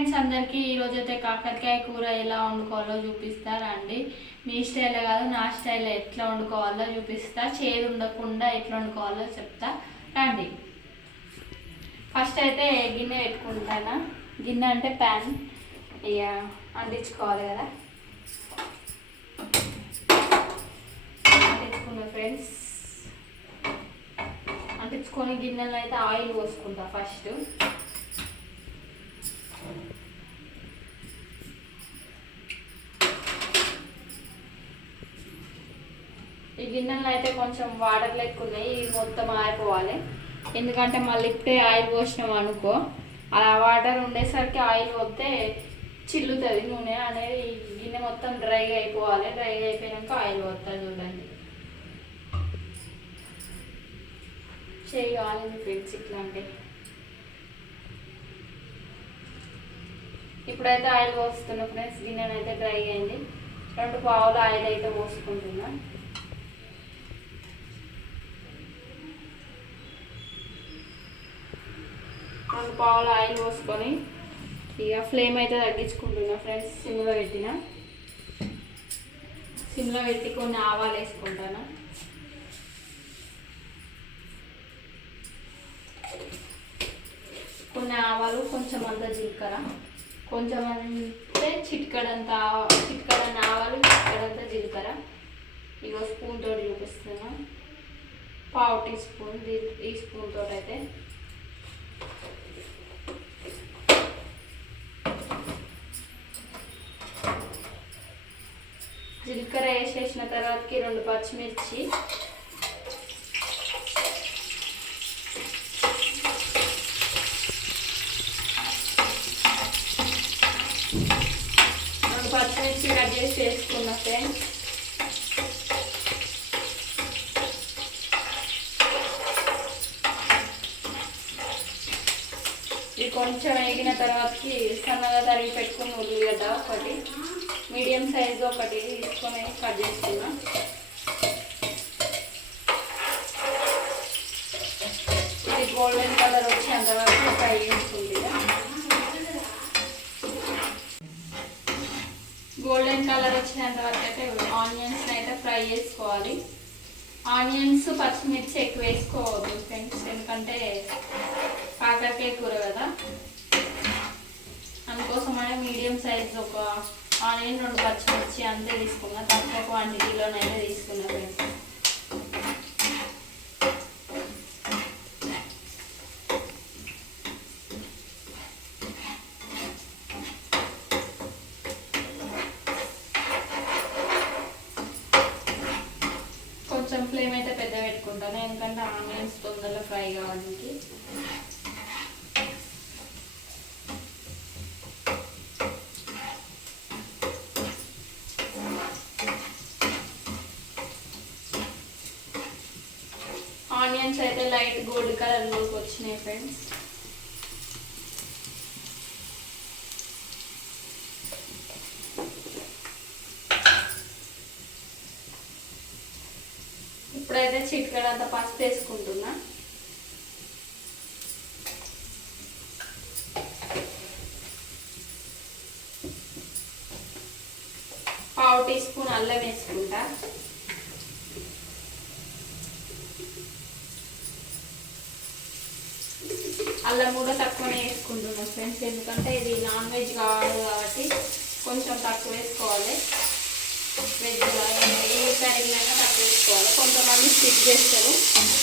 Friends అందరికీ ఈరోజు అయితే కాకరకాయ కూర ఎలా వండుకోవాలో చూపిస్తా రండి మీ స్టైల్ కాదు నా స్టైల్ ఎట్లా వండుకోవాలో చూపిస్తా. చేదు ఉండకుండా ఎట్లా వండుకోవాలో చెప్తా. రండి. ఫస్ట్ అయితే గిన్నె పెట్టుకుంటాను. గిన్నె అంటే ప్యాన్. ఇక అంటించుకోవాలి కదా. అంటించుకున్నా ఫ్రెండ్స్. అంటించుకొని గిన్నెలో అయితే ఆయిల్ పోసుకుంటా ఫస్ట్. గిన్నెలు అయితే కొంచెం వాటర్ లెక్క ఉన్నాయి ఇవి మొత్తం ఆరిపోవాలి. ఎందుకంటే మళ్ళీ ఇప్పుడే ఆయిల్ పోసినాం అనుకో అలా వాటర్ ఉండేసరికి ఆయిల్ పోతే చిల్లుతుంది నూనె అనేది గిన్నె మొత్తం డ్రైగా అయిపోవాలి. డ్రైగా అయిపోయాక ఆయిల్ పోతుంది చూడండి. చేయి ఫ్రెండ్స్ ఇట్లా అంటే ఇప్పుడైతే ఆయిల్ పోస్తున్నా ఫ్రెండ్స్ గిన్నెనైతే డ్రై అయింది. రెండు పావులు ఆయిల్ అయితే పోసుకుంటున్నాను రెండు పావులు ఆయిల్ పోసుకొని ఇక ఫ్లేమ్ అయితే తగ్గించుకుంటున్నా ఫ్రెండ్స్. సిమ్లో పెట్టిన. సిమ్లో పెట్టి కొన్ని ఆవాలు వేసుకుంటాను. కొన్ని ఆవాలు కొంచెం అంత జీలకర్ర. కొంచెం అంటే చిటికడంత చిటికడంత ఆవాలు చిటికడంత జీలకర్ర. ఇగో స్పూన్ తోటి చూపిస్తున్నా. పావు టీ స్పూన్ ఈ స్పూన్ తోటి అయితే జీలకర్ర వేసేసిన తర్వాతకి రెండు పచ్చిమిర్చి. రెండు పచ్చిమిర్చి కట్ చేసి వేసుకున్నా ఫ్రెండ్స్. ఇది కొంచెం వేగిన తర్వాతకి సన్నగా తరిగి పెట్టుకుని ఉల్లిగడ్డ ఒకటి. మీడియం సైజు ఒకటి తీసుకొని కట్ చేసుకున్నా ఇది గోల్డెన్ కలర్ వచ్చేంత వరకు ఫ్రై చేసుకుంది గోల్డెన్ కలర్ వచ్చినంత వరకు అయితే ఆనియన్స్ అయితే ఫ్రై చేసుకోవాలి. ఆనియన్స్ పచ్చిమిర్చి ఎక్కువ వేసుకోవద్దు ఫ్రెండ్స్ ఎందుకంటే కాకరకాయ కూర కదా. అందుకోసమనే మీడియం సైజ్ ఒక ఆనియన్ రెండు పచ్చిమిర్చి అంతే తీసుకున్నా. తక్కువ క్వాంటిటీలోనైతే తీసుకున్నా ఫ్రెండ్స్ కొంచెం ఫ్లేమ్ అయితే పెద్ద పెట్టుకుంటాను ఎందుకంటే ఆనియన్స్ తొందరగా ఫ్రై కావడానికి ఆనియన్స్ అయితే లైట్ గోల్డ్ కలర్లోకి వచ్చినాయి ఫ్రెండ్స్. ఇప్పుడైతే చిటికడంత పసుపు వేసుకుంటున్నా. పావు టీ స్పూన్ అల్లం వేసుకుంటా. అల్లం కూడా తక్కువనే వేసుకుంటున్నాం ఫ్రెండ్స్ ఎందుకంటే ఇది నాన్ వెజ్ కాదు కాబట్టి కొంచెం తక్కువ వేసుకోవాలి. వెజ్ ఏ కర్రీలైనా తక్కువ వేసుకోవాలి. కొంతమంది స్కిప్ చేస్తారు.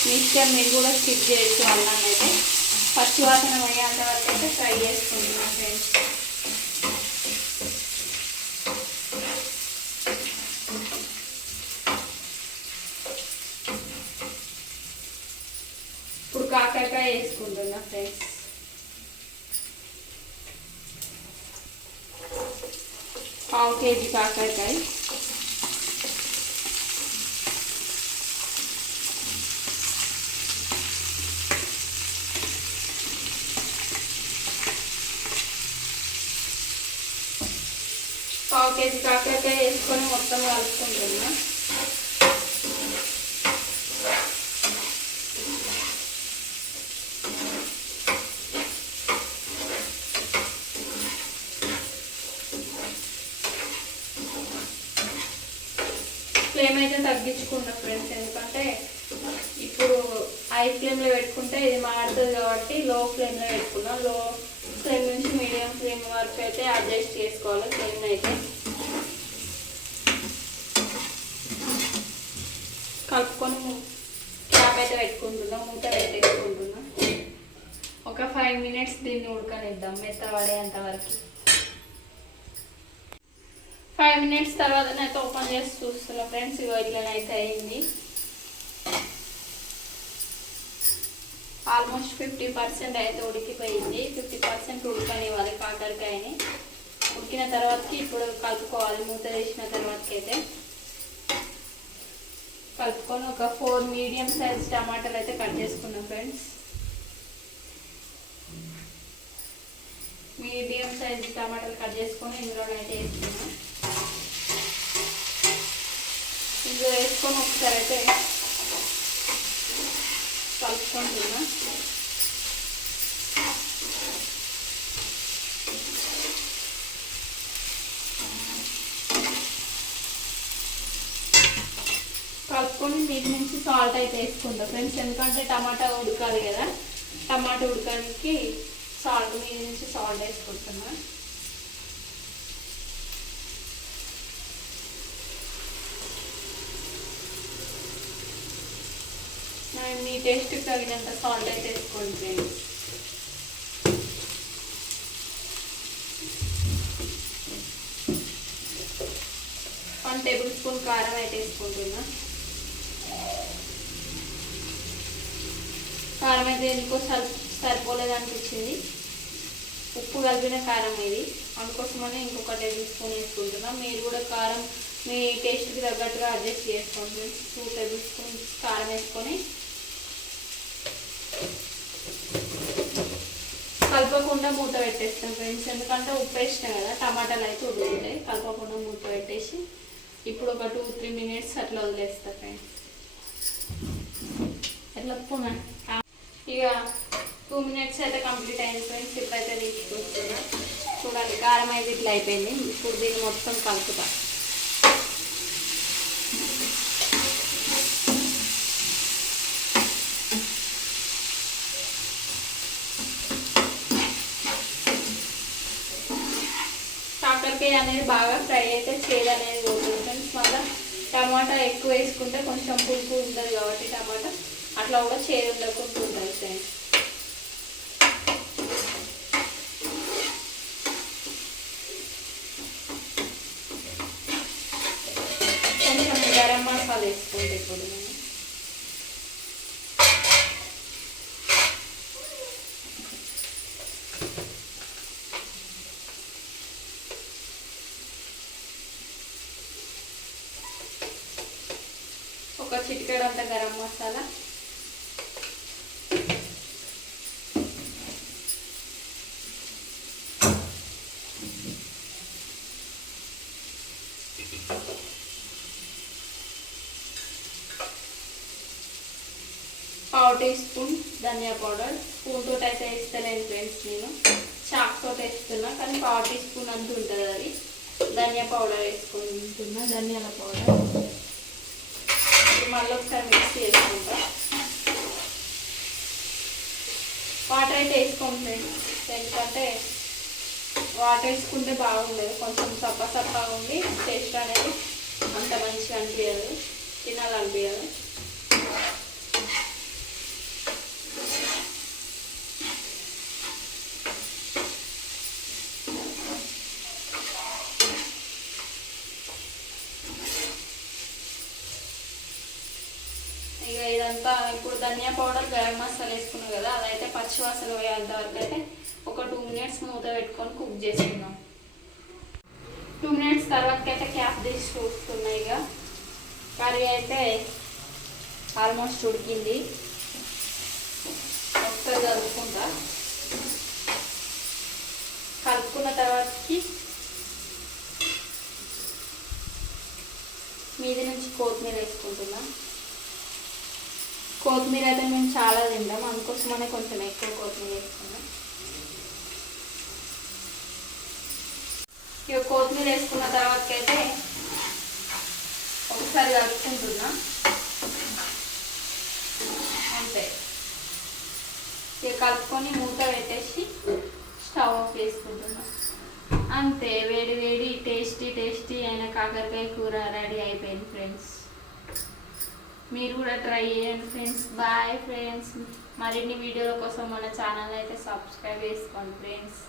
మీ ఇష్టం మీరు కూడా స్కిప్ చేయొచ్చు అల్లం అయితే. పచ్చి వాసన పోయేంత వరకు అయితే ఫ్రై చేసుకుంటున్నాం ఫ్రెండ్స్ ఇప్పుడు కాకరకాయ వేసుకుంటున్నా ఫ్రెండ్స్ పావు కేజీ కాకరకాయ పావు కేజీ కాకరకాయ వేసుకొని మొత్తం కలుపుకుంటున్నా ఫ్లేమ్ తగ్గించుకున్నాం తగ్గించుకున్నా ఫ్రెండ్స్ ఎందుకంటే ఇప్పుడు హై ఫ్లేమ్లో పెట్టుకుంటే ఇది మాడుతుంది కాబట్టి లో ఫ్లేమ్లో పెట్టుకున్నాం లో ఫ్లేమ్ నుంచి మీడియం ఫ్లేమ్ వరకు అయితే అడ్జస్ట్ చేసుకోవాలి. ఫ్లేమ్ అయితే కలుపుకొని క్యాప్ అయితే పెట్టుకుంటున్నాం. మూత పెట్టేసుకుంటున్నాం ఒక ఫైవ్ మినిట్స్ దీన్ని ఉడకనిద్దాం. మెత్త పడేంత వరకు. ఫైవ్ మినిట్స్ తర్వాత అయితే ఓపెన్ చేసి చూస్తున్నా ఫ్రెండ్స్ ఇగో ఇట్లనైతే అయింది. ఆల్మోస్ట్ ఫిఫ్టీ పర్సెంట్ అయితే ఉడికిపోయింది. ఫిఫ్టీ పర్సెంట్ ఉడకనివ్వాలి కాకరకాయని. ఉడికిన తర్వాతకి ఇప్పుడు కలుపుకోవాలి మూత వేసిన తర్వాతకి అయితే. కలుపుకొని ఒక ఫోర్ మీడియం సైజ్ టమాటాలు అయితే కట్ చేసుకున్నాం ఫ్రెండ్స్ మీడియం సైజ్ టమాటాలు కట్ చేసుకొని ఇందులోనైతే వేసుకున్నాం. ఇది వేసుకొని ఒకసారి అయితే కలుపుకుంటున్నా కలుపుకొని దీని నుంచి సాల్ట్ అయితే వేసుకుంటాం ఫ్రెండ్స్ ఎందుకంటే టమాటా ఉడకాలి కదా టమాటా ఉడకడానికి సాల్ట్ మీద నుంచి సాల్ట్ వేసుకుంటున్నాను మీ టేస్ట్కి తగినంత సాల్ట్ అయితే వేసుకోండి ఫ్రెండ్స్ వన్ టేబుల్ స్పూన్ కారం అయితే వేసుకుంటున్నా. కారం అయితే ఎందుకో సరి సరిపోలేదు అనిపించింది ఉప్పు కలిపిన కారం ఇది. అందుకోసమని ఇంకొక టేబుల్ స్పూన్ వేసుకుంటున్నా. మీరు కూడా కారం మీ టేస్ట్కి తగ్గట్టుగా అడ్జస్ట్ చేసుకోండి. టూ టేబుల్ స్పూన్స్ కారం వేసుకొని కలపకుండా మూత పెట్టేస్తాం ఫ్రెండ్స్ ఎందుకంటే ఉప్పు వేసినా కదా టమాటాలు అయితే ఉడుకుతాయి. కలపకుండా మూత పెట్టేసి ఇప్పుడు ఒక టూ త్రీ మినిట్స్ అట్లా వదిలేస్తా ఫ్రెండ్స్ ఎట్లా ఉప్పు ఇక టూ మినిట్స్ అయితే కంప్లీట్ అయింది ఫ్రెండ్స్ ఇప్పుడైతే తీసుకొస్తున్నా. చూడాలి కారం అయితే ఇట్లా అయిపోయింది. ఇప్పుడు దీన్ని మొత్తం కలుపుతా కాకరకాయ అనేది బాగా ఫ్రై అయితే చేదు అనేది పోతుంది. ఫ్రెండ్స్ మళ్ళీ టమాటా ఎక్కువ వేసుకుంటే కొంచెం పులుపు ఉంటుంది కాబట్టి టమాటా. అట్లా కూడా చేదు ఉండకుండా ఉంటుంది ఫ్రెండ్స్ కొంచెం గరం మసాలా వేసుకుంటే ఇప్పుడు నేను ఒక అంత గరం మసాలా. పావు టీ స్పూన్ ధనియా పౌడర్. స్పూన్ తోటి అయితే వేస్తలేను ఫ్రెండ్స్ నేను. చాక్ తోటి వేస్తున్నా కానీ పావు టీ స్పూన్ అంత ఉంటుంది అది. ధనియా పౌడర్ వేసుకుంటున్నా ధనియాల పౌడర్. మళ్ళీ ఒకసారి మిక్స్ చేసుకుంటా. వాటర్ అయితే వేసుకోండి. ఎందుకంటే వాటర్ వేసుకుంటే బాగుండదు. కొంచెం సప్ప సప్పగా ఉండి టేస్ట్ అనేది అంత మంచిగా అనిపించదు. తినాలనిపించదు ఇక ఇదంతా ఇప్పుడు ధనియా పౌడర్ గరం మసాలా వేసుకున్నాం కదా అదైతే పచ్చి వాసన పోయేంత వరకు అయితే ఒక టూ మినిట్స్ మూత పెట్టుకొని కుక్ చేసుకుందాం. టూ మినిట్స్ తర్వాతకైతే అయితే క్యాప్ తీసి చూస్తున్నాయి ఇక. కర్రీ అయితే ఆల్మోస్ట్ ఉడికింది. ఒకసారి కలుపుకుంటా. కలుపుకున్న తర్వాతకి మీది నుంచి కొత్తిమీర వేసుకుంటున్నాం. కొత్తిమీర అయితే మేము చాలా తింటాం. అందుకోసమనే కొంచెం ఎక్కువ కొత్తిమీర వేసుకున్నాం. ఇక కొత్తిమీర వేసుకున్న తర్వాత అయితే ఒకసారి కలుపుకుంటున్నా. అంతే. ఇక కలుపుకొని మూత పెట్టేసి స్టవ్ ఆఫ్ చేసుకుంటున్నా. అంతే వేడి వేడి టేస్టీ టేస్టీ అయిన కాకరకాయ కూర రెడీ అయిపోయింది ఫ్రెండ్స్. మీరు కూడా ట్రై చేయండి ఫ్రెండ్స్ బాయ్ ఫ్రెండ్స్ మరిన్ని వీడియోల కోసం మన ఛానల్ అయితే సబ్స్క్రైబ్ చేసుకోండి ఫ్రెండ్స్